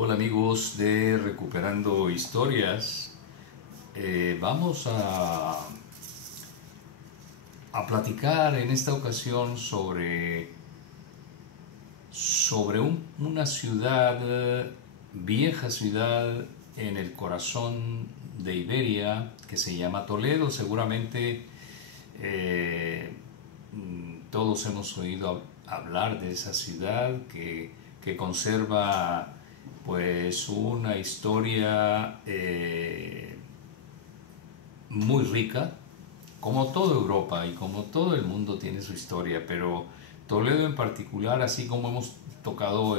Hola amigos de Recuperando Historias. Vamos a platicar en esta ocasión sobre una ciudad, vieja ciudad en el corazón de Iberia que se llama Toledo. Seguramente todos hemos oído hablar de esa ciudad que conserva pues una historia muy rica, como toda Europa y como todo el mundo tiene su historia, pero Toledo en particular, así como hemos tocado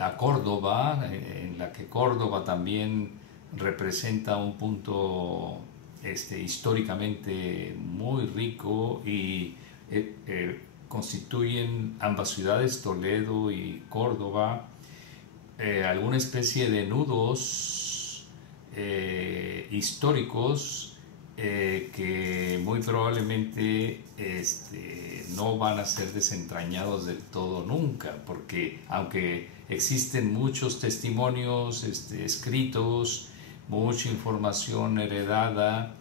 a Córdoba, en la que Córdoba también representa un punto históricamente muy rico y constituyen ambas ciudades, Toledo y Córdoba, alguna especie de nudos históricos que muy probablemente no van a ser desentrañados del todo nunca, porque aunque existen muchos testimonios escritos, mucha información heredada,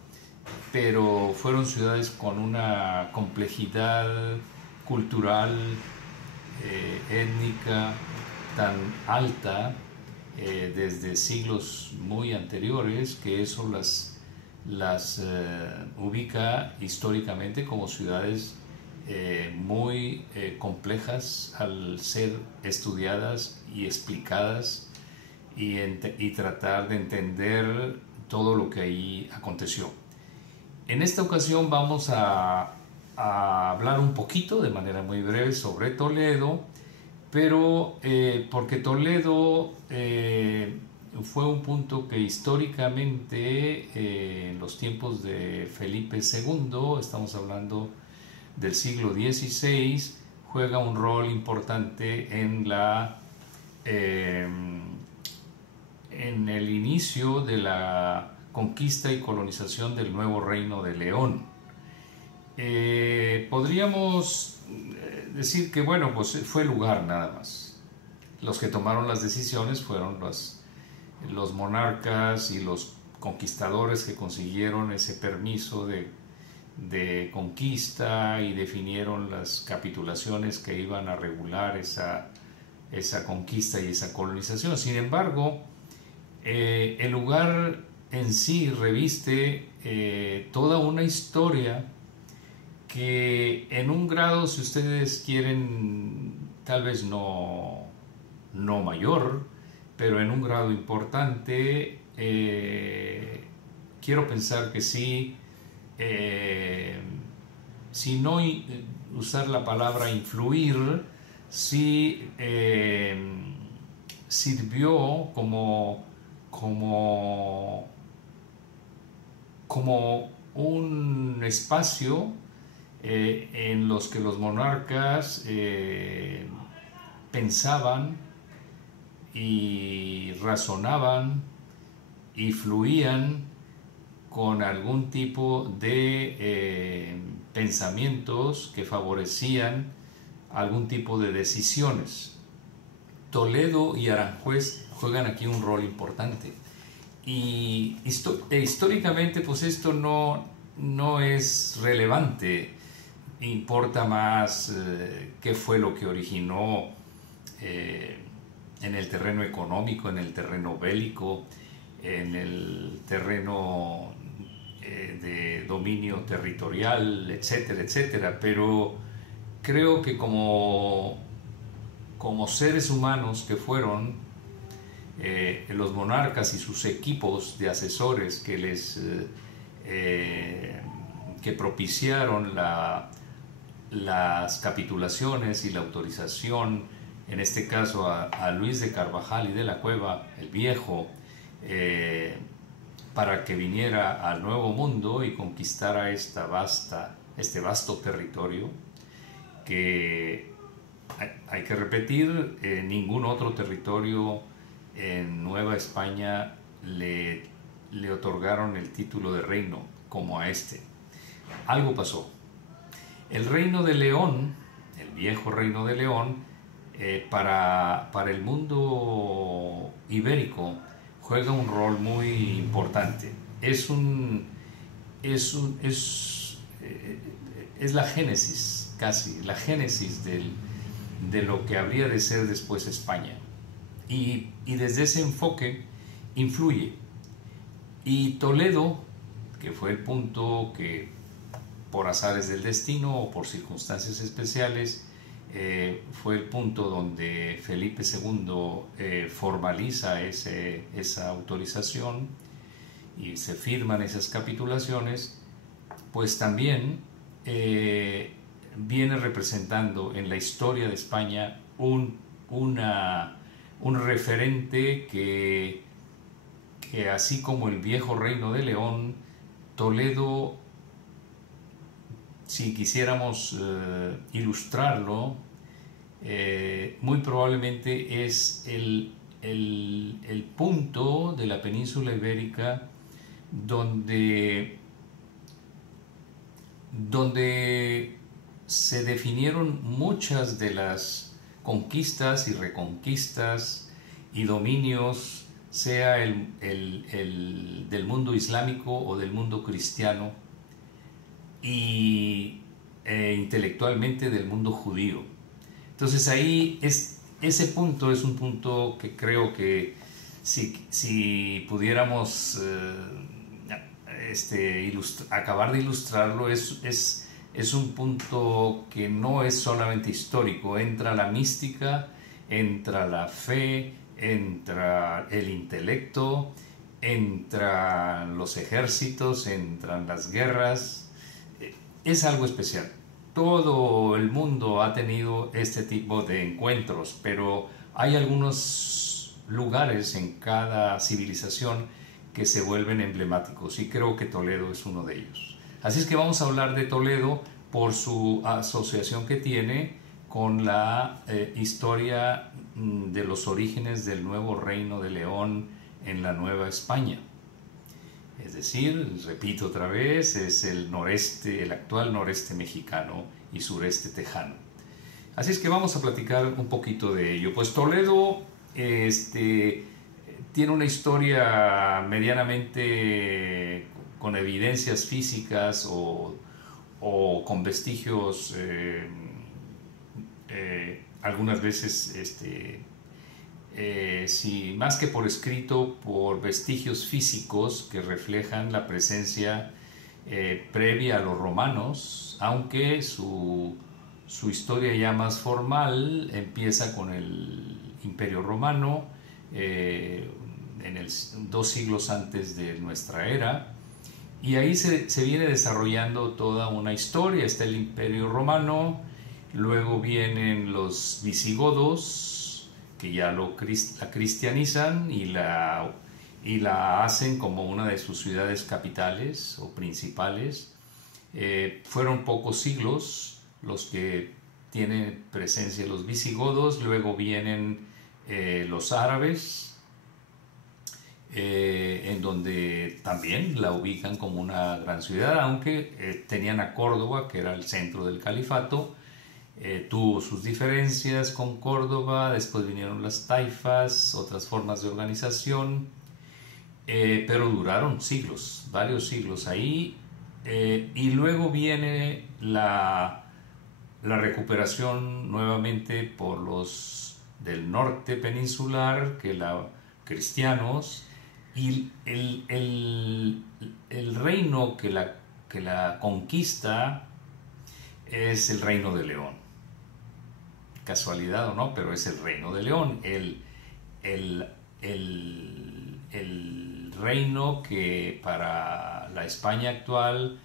pero fueron ciudades con una complejidad cultural, étnica, tan alta desde siglos muy anteriores, que eso las ubica históricamente como ciudades muy complejas al ser estudiadas y explicadas y tratar de entender todo lo que ahí aconteció. En esta ocasión vamos a hablar un poquito, de manera muy breve, sobre Toledo, pero porque Toledo fue un punto que históricamente en los tiempos de Felipe II, estamos hablando del siglo XVI, juega un rol importante en el inicio de la conquista y colonización del nuevo Reino de León. Podríamos decir que bueno, pues fue lugar nada más. Los que tomaron las decisiones fueron los monarcas y los conquistadores que consiguieron ese permiso de conquista y definieron las capitulaciones que iban a regular esa conquista y esa colonización. Sin embargo, el lugar en sí reviste toda una historia que en un grado, si ustedes quieren, tal vez no mayor, pero en un grado importante, quiero pensar que sí, si no usar la palabra influir, sí sirvió como un espacio en los que los monarcas pensaban y razonaban y fluían con algún tipo de pensamientos que favorecían algún tipo de decisiones. Toledo y Aranjuez juegan aquí un rol importante y históricamente pues esto no es relevante. Importa más qué fue lo que originó en el terreno económico, en el terreno bélico, en el terreno de dominio territorial, etcétera, etcétera. Pero creo que como seres humanos que fueron, los monarcas y sus equipos de asesores que propiciaron las capitulaciones y la autorización, en este caso a Luis de Carvajal y de la Cueva, el Viejo, para que viniera al Nuevo Mundo y conquistara este vasto territorio que, hay que repetir, ningún otro territorio en Nueva España le otorgaron el título de reino como a este. Algo pasó. El Reino de León, el viejo Reino de León, para el mundo ibérico juega un rol muy importante. Es la génesis, casi, la génesis de lo que habría de ser después España. Y desde ese enfoque influye. Y Toledo, que fue el punto que por azares del destino o por circunstancias especiales, fue el punto donde Felipe II formaliza esa autorización y se firman esas capitulaciones, pues también viene representando en la historia de España un referente que así como el viejo Reino de León, Toledo, si quisiéramos ilustrarlo, muy probablemente es el punto de la península ibérica donde se definieron muchas de las conquistas y reconquistas y dominios, sea del mundo islámico o del mundo cristiano, y intelectualmente del mundo judío. Entonces ahí ese punto es un punto que creo que si pudiéramos acabar de ilustrarlo, es un punto que no es solamente histórico, entra la mística, entra la fe, entra el intelecto, entran los ejércitos, entran las guerras. Es algo especial. Todo el mundo ha tenido este tipo de encuentros, pero hay algunos lugares en cada civilización que se vuelven emblemáticos, y creo que Toledo es uno de ellos. Así es que vamos a hablar de Toledo por su asociación que tiene con la historia de los orígenes del nuevo Reino de León en la Nueva España. Es decir, repito otra vez, es el noreste, el actual noreste mexicano y sureste tejano. Así es que vamos a platicar un poquito de ello. Pues Toledo tiene una historia medianamente con evidencias físicas o con vestigios, algunas veces si más que por escrito, por vestigios físicos que reflejan la presencia previa a los romanos, aunque su historia ya más formal empieza con el Imperio Romano, 2 siglos antes de nuestra era, y ahí se viene desarrollando toda una historia. Está el Imperio Romano, luego vienen los visigodos, que ya la cristianizan y la hacen como una de sus ciudades capitales o principales. Fueron pocos siglos los que tienen presencia los visigodos, luego vienen los árabes, en donde también la ubican como una gran ciudad, aunque tenían a Córdoba, que era el centro del califato. Tuvo sus diferencias con Córdoba, después vinieron las taifas, otras formas de organización, pero duraron siglos, varios siglos ahí, y luego viene la recuperación nuevamente por los del norte peninsular, cristianos, y el reino que la conquista es el Reino de León. Casualidad o no, pero es el Reino de León, el reino que para la España actual,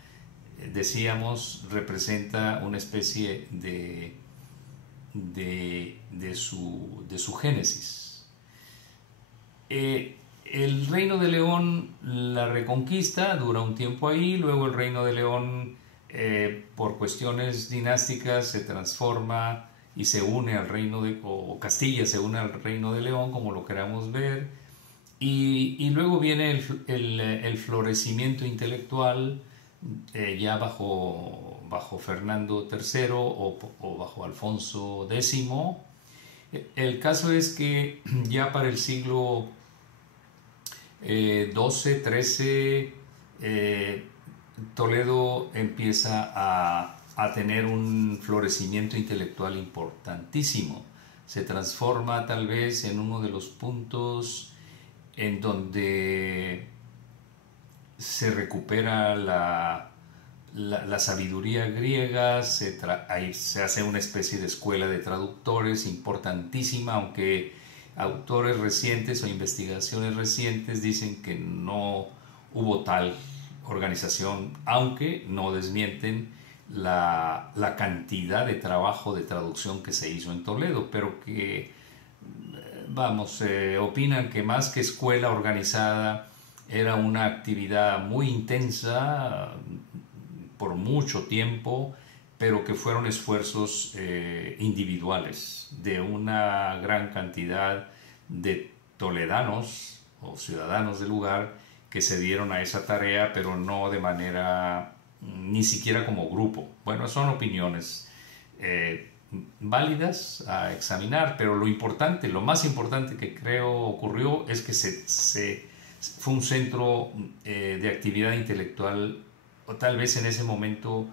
decíamos, representa una especie de su génesis. El Reino de León, la reconquista, dura un tiempo ahí, luego el Reino de León, por cuestiones dinásticas, se transforma y se une al o Castilla se une al Reino de León, como lo queramos ver, y luego viene el florecimiento intelectual, ya bajo Fernando III o bajo Alfonso X, El caso es que ya para el siglo XII, XIII, Toledo empieza a tener un florecimiento intelectual importantísimo. Se transforma tal vez en uno de los puntos en donde se recupera la sabiduría griega, ahí se hace una especie de escuela de traductores importantísima, aunque autores recientes o investigaciones recientes dicen que no hubo tal organización, aunque no desmienten la cantidad de trabajo de traducción que se hizo en Toledo, pero que, vamos, opinan que más que escuela organizada, era una actividad muy intensa por mucho tiempo, pero que fueron esfuerzos individuales de una gran cantidad de toledanos o ciudadanos del lugar que se dieron a esa tarea, pero no de manera, ni siquiera como grupo. Bueno, son opiniones válidas a examinar, pero lo importante, lo más importante que creo ocurrió es que fue un centro de actividad intelectual, o tal vez en ese momento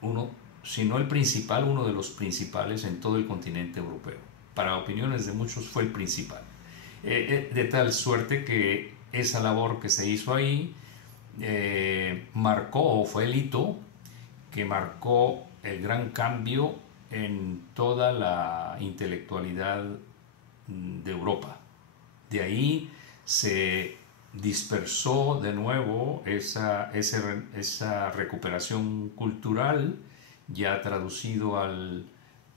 uno, si no el principal, uno de los principales en todo el continente europeo. Para opiniones de muchos fue el principal. De tal suerte que esa labor que se hizo ahí marcó, o fue el hito que marcó el gran cambio en toda la intelectualidad de Europa. De ahí se dispersó de nuevo esa recuperación cultural, ya traducido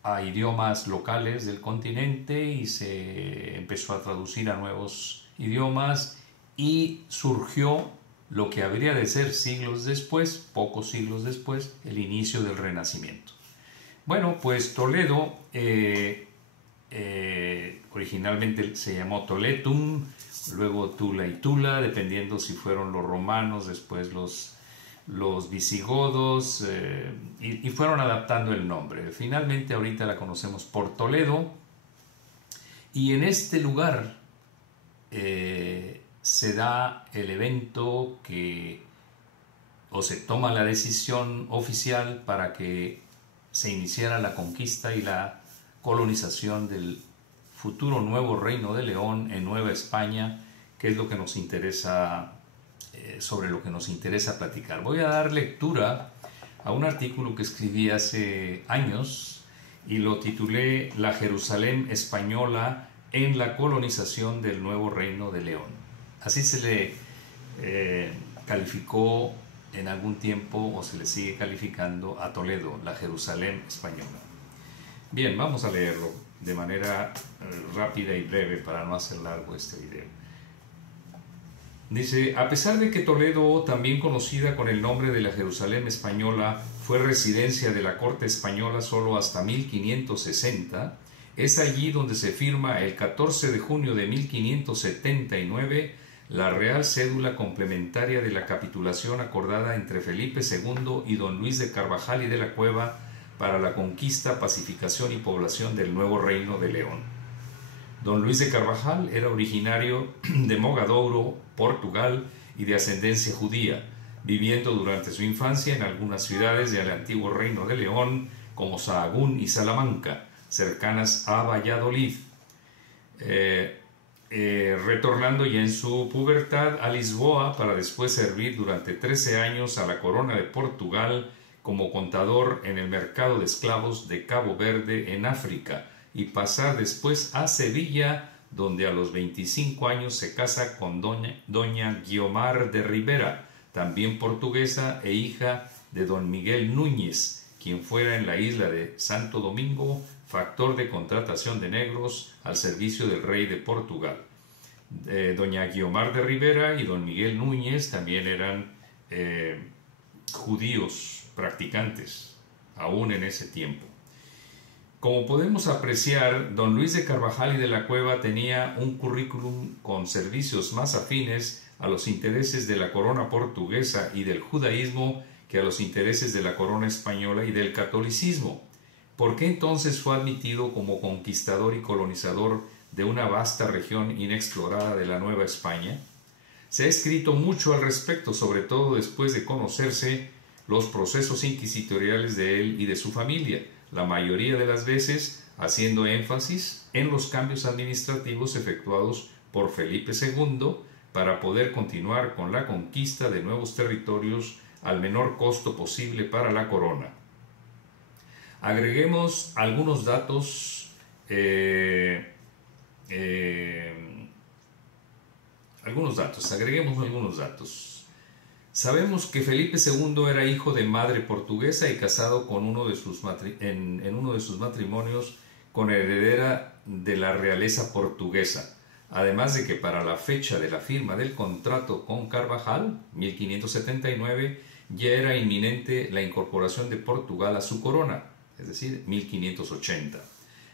a idiomas locales del continente, y se empezó a traducir a nuevos idiomas, y surgió lo que habría de ser siglos después, pocos siglos después, el inicio del Renacimiento. Bueno, pues Toledo originalmente se llamó Toletum, luego Tula y Tula, dependiendo si fueron los romanos, después los visigodos, y fueron adaptando el nombre. Finalmente ahorita la conocemos por Toledo, y en este lugar se da el evento o se toma la decisión oficial para que se iniciara la conquista y la colonización del futuro nuevo Reino de León en Nueva España, que es lo que nos interesa, sobre lo que nos interesa platicar. Voy a dar lectura a un artículo que escribí hace años y lo titulé La Jerusalén española en la colonización del nuevo Reino de León. Así se le calificó en algún tiempo, o se le sigue calificando, a Toledo, la Jerusalén española. Bien, vamos a leerlo de manera rápida y breve para no hacer largo este video. Dice: a pesar de que Toledo, también conocida con el nombre de la Jerusalén española, fue residencia de la corte española solo hasta 1560, es allí donde se firma el 14 de junio de 1579 la Real Cédula Complementaria de la capitulación acordada entre Felipe II y don Luis de Carvajal y de la Cueva para la conquista, pacificación y población del nuevo Reino de León. Don Luis de Carvajal era originario de Mogadouro, Portugal, y de ascendencia judía, viviendo durante su infancia en algunas ciudades del antiguo Reino de León, como Sahagún y Salamanca, cercanas a Valladolid, retornando ya en su pubertad a Lisboa para después servir durante 13 años a la corona de Portugal como contador en el mercado de esclavos de Cabo Verde en África, y pasar después a Sevilla, donde a los 25 años se casa con doña Guiomar de Ribera, también portuguesa e hija de don Miguel Núñez, quien fuera en la isla de Santo Domingo factor de contratación de negros al servicio del rey de Portugal. Doña Guiomar de Ribera y don Miguel Núñez también eran judíos practicantes, aún en ese tiempo. Como podemos apreciar, don Luis de Carvajal y de la Cueva tenía un currículum con servicios más afines a los intereses de la corona portuguesa y del judaísmo que a los intereses de la corona española y del catolicismo. ¿Por qué entonces fue admitido como conquistador y colonizador de una vasta región inexplorada de la Nueva España? Se ha escrito mucho al respecto, sobre todo después de conocerse los procesos inquisitoriales de él y de su familia, la mayoría de las veces haciendo énfasis en los cambios administrativos efectuados por Felipe II para poder continuar con la conquista de nuevos territorios al menor costo posible para la corona. Agreguemos algunos datos agreguemos algunos datos. Sabemos que Felipe II era hijo de madre portuguesa y casado con en uno de sus matrimonios con heredera de la realeza portuguesa, además de que para la fecha de la firma del contrato con Carvajal, 1579, ya era inminente la incorporación de Portugal a su corona, es decir, 1580.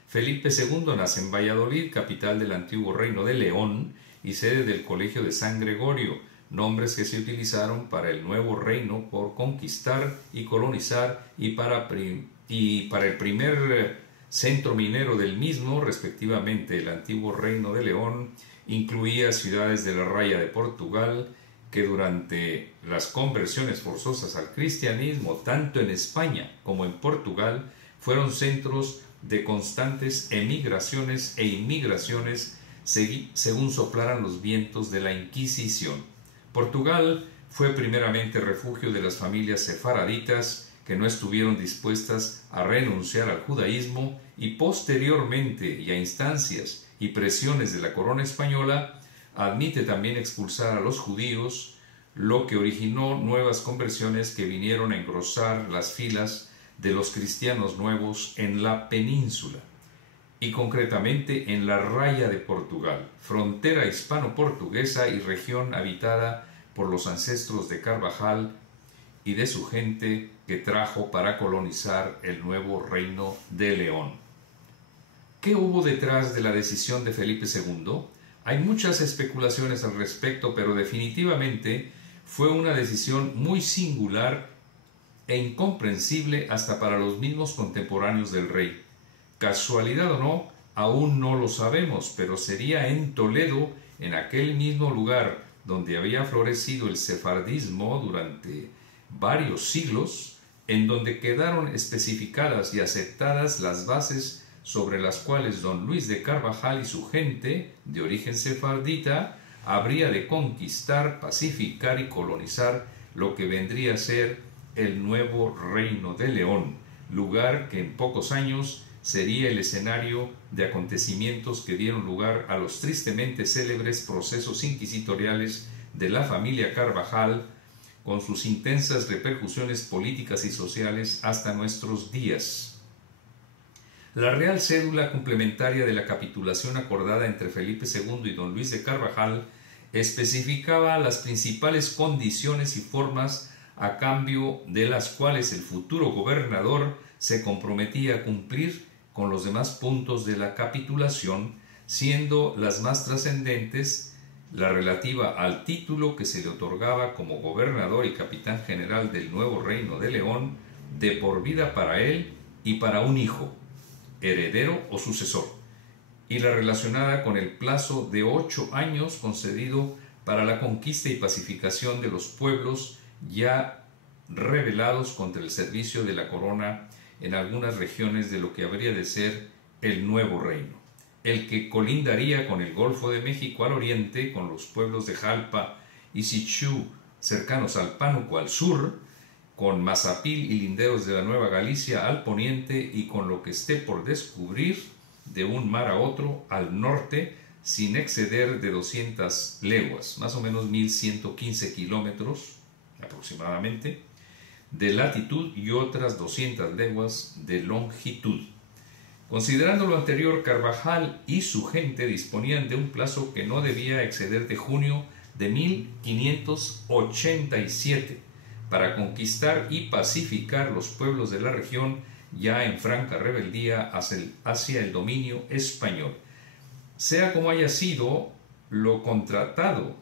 Felipe II nace en Valladolid, capital del antiguo Reino de León y sede del Colegio de San Gregorio, nombres que se utilizaron para el nuevo reino por conquistar y colonizar y para el primer centro minero del mismo, respectivamente. El antiguo Reino de León incluía ciudades de la Raya de Portugal que durante las conversiones forzosas al cristianismo, tanto en España como en Portugal, fueron centros de constantes emigraciones e inmigraciones según soplaran los vientos de la Inquisición. Portugal fue primeramente refugio de las familias sefaraditas que no estuvieron dispuestas a renunciar al judaísmo y posteriormente, y a instancias y presiones de la corona española, admite también expulsar a los judíos, lo que originó nuevas conversiones que vinieron a engrosar las filas de los cristianos nuevos en la península, y concretamente en la Raya de Portugal, frontera hispano-portuguesa y región habitada por los ancestros de Carvajal y de su gente que trajo para colonizar el nuevo Reino de León. ¿Qué hubo detrás de la decisión de Felipe II? Hay muchas especulaciones al respecto, pero definitivamente fue una decisión muy singular e incomprensible hasta para los mismos contemporáneos del rey. Casualidad o no, aún no lo sabemos, pero sería en Toledo, en aquel mismo lugar donde había florecido el sefardismo durante varios siglos, en donde quedaron especificadas y aceptadas las bases sobre las cuales don Luis de Carvajal y su gente, de origen sefardita, habría de conquistar, pacificar y colonizar lo que vendría a ser el nuevo Reino de León, lugar que en pocos años sería el escenario de acontecimientos que dieron lugar a los tristemente célebres procesos inquisitoriales de la familia Carvajal, con sus intensas repercusiones políticas y sociales hasta nuestros días. La Real Cédula complementaria de la capitulación acordada entre Felipe II y don Luis de Carvajal especificaba las principales condiciones y formas a cambio de las cuales el futuro gobernador se comprometía a cumplir con los demás puntos de la capitulación, siendo las más trascendentes la relativa al título que se le otorgaba como gobernador y capitán general del nuevo Reino de León de por vida para él y para un hijo, heredero o sucesor, y la relacionada con el plazo de 8 años concedido para la conquista y pacificación de los pueblos ya rebelados contra el servicio de la corona en algunas regiones de lo que habría de ser el nuevo reino, el que colindaría con el Golfo de México al oriente, con los pueblos de Jalpa y Sichú cercanos al Pánuco al sur, con Mazapil y linderos de la Nueva Galicia al poniente y con lo que esté por descubrir de un mar a otro al norte, sin exceder de 200 leguas, más o menos 1115 kilómetros aproximadamente, de latitud y otras 200 leguas de longitud. Considerando lo anterior, Carvajal y su gente disponían de un plazo que no debía exceder de junio de 1587 para conquistar y pacificar los pueblos de la región ya en franca rebeldía hacia el dominio español. Sea como haya sido, lo contratado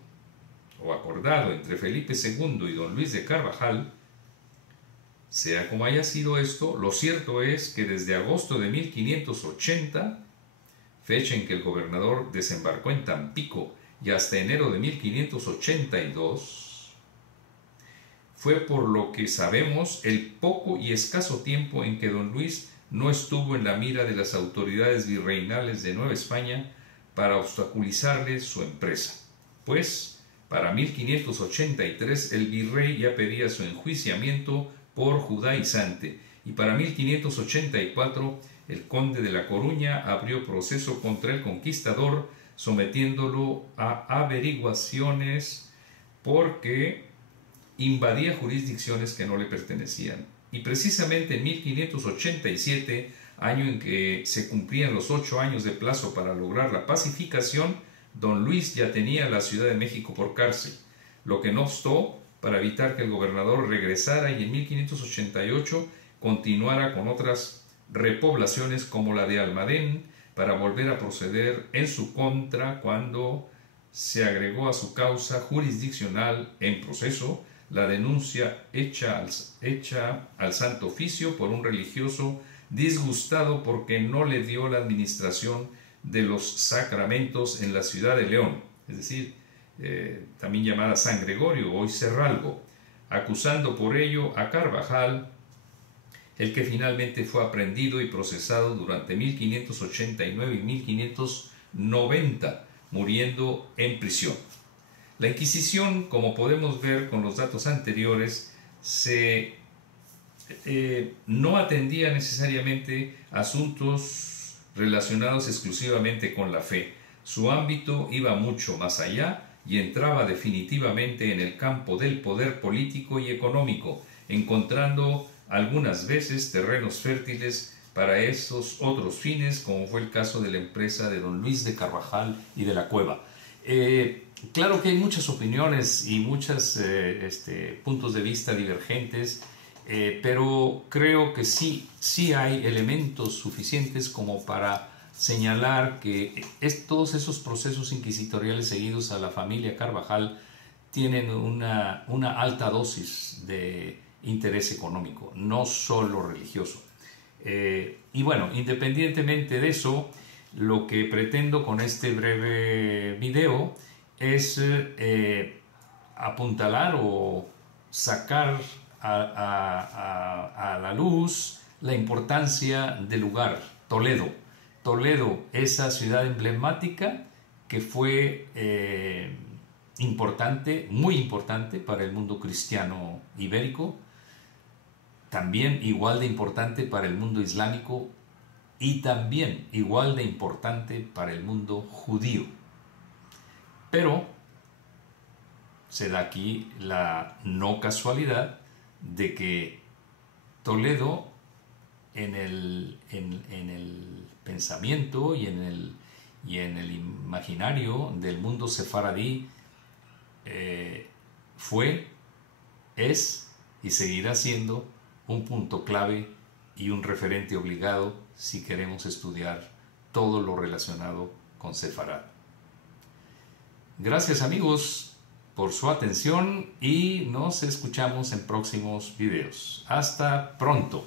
o acordado entre Felipe II y don Luis de Carvajal Sea como haya sido esto, lo cierto es que desde agosto de 1580, fecha en que el gobernador desembarcó en Tampico, y hasta enero de 1582, fue, por lo que sabemos, el poco y escaso tiempo en que don Luis no estuvo en la mira de las autoridades virreinales de Nueva España para obstaculizarle su empresa, pues para 1583 el virrey ya pedía su enjuiciamiento por judaizante, y para 1584 el conde de La Coruña abrió proceso contra el conquistador, sometiéndolo a averiguaciones porque invadía jurisdicciones que no le pertenecían. Y precisamente en 1587, año en que se cumplían los 8 años de plazo para lograr la pacificación, don Luis ya tenía la Ciudad de México por cárcel, lo que no obstó para evitar que el gobernador regresara y en 1588 continuara con otras repoblaciones como la de Almadén, para volver a proceder en su contra cuando se agregó a su causa jurisdiccional en proceso la denuncia hecha al Santo Oficio por un religioso disgustado porque no le dio la administración de los sacramentos en la ciudad de León, es decir, también llamada San Gregorio, hoy Cerralbo, acusando por ello a Carvajal, el que finalmente fue aprehendido y procesado durante 1589 y 1590, muriendo en prisión. La Inquisición, como podemos ver con los datos anteriores, no atendía necesariamente asuntos relacionados exclusivamente con la fe. Su ámbito iba mucho más allá y entraba definitivamente en el campo del poder político y económico, encontrando algunas veces terrenos fértiles para esos otros fines, como fue el caso de la empresa de don Luis de Carvajal y de la Cueva. Claro que hay muchas opiniones y muchos puntos de vista divergentes, pero creo que sí hay elementos suficientes como para señalar que todos esos procesos inquisitoriales seguidos a la familia Carvajal tienen una alta dosis de interés económico, no solo religioso. Y bueno, independientemente de eso, lo que pretendo con este breve video es apuntalar o sacar a la luz la importancia del lugar, Toledo, esa ciudad emblemática que fue importante, muy importante para el mundo cristiano ibérico, también igual de importante para el mundo islámico y también igual de importante para el mundo judío. Pero se da aquí la no casualidad de que Toledo, en el pensamiento y en el imaginario del mundo sefaradí, fue, es y seguirá siendo un punto clave y un referente obligado si queremos estudiar todo lo relacionado con Sefarad. Gracias amigos por su atención y nos escuchamos en próximos videos. Hasta pronto.